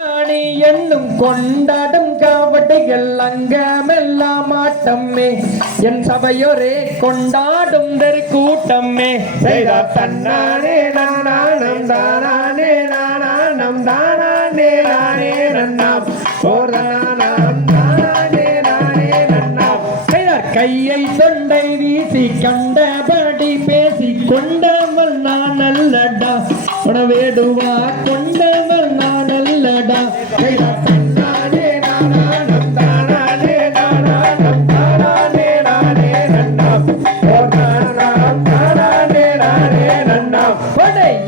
ராணி என்னும் கொண்டாடும் காவடிகள் அங்கமெல்லாம் ஆட்டமே என் சபையோரே கொண்டாடும் தெரு கூட்டமே செய்தார் தன்னானே நன்னானம் தானானே நானானம் தானானே நானே நன்னாம். ஓர் தானானம் தானானே நானே நன்னாம். கையை தொண்டை வீசி கண்டபடி பேசி கொண்டவள் நான் அல்லடா. உணவேடுவா கொண்டவள் நான்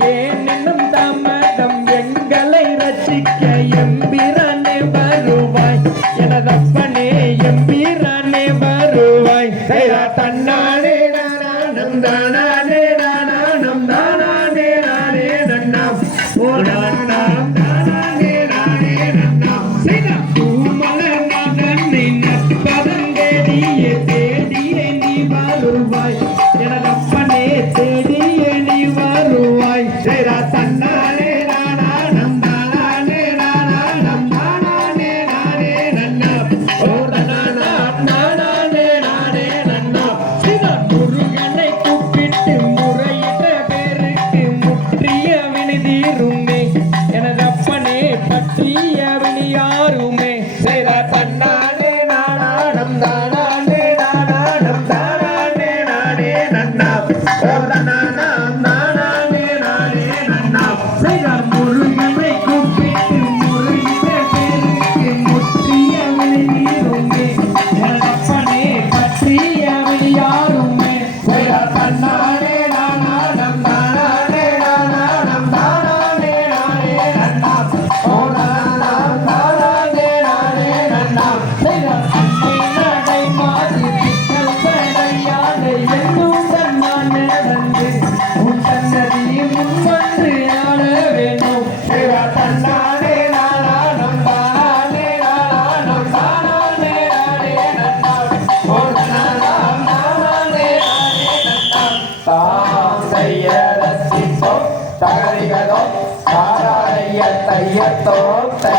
என்னும் தாமதம்? எங்களை ரசிக்க வருவாய். எனதப்பனே தேடி நீ வருவாய். செய்தார் தன்னானே நானானம் தானானே நானானம் தானானே நானே நன்னாம் ஓர் தானானம் நானே முருகனை கூப்பிட்டு முறையிட்ட பேருக்கு முற்றிய வினிதீருமே. எனதப்பனே பற்றிய வினியாருமே ரசித்தோம் தாராளைய தாராய தை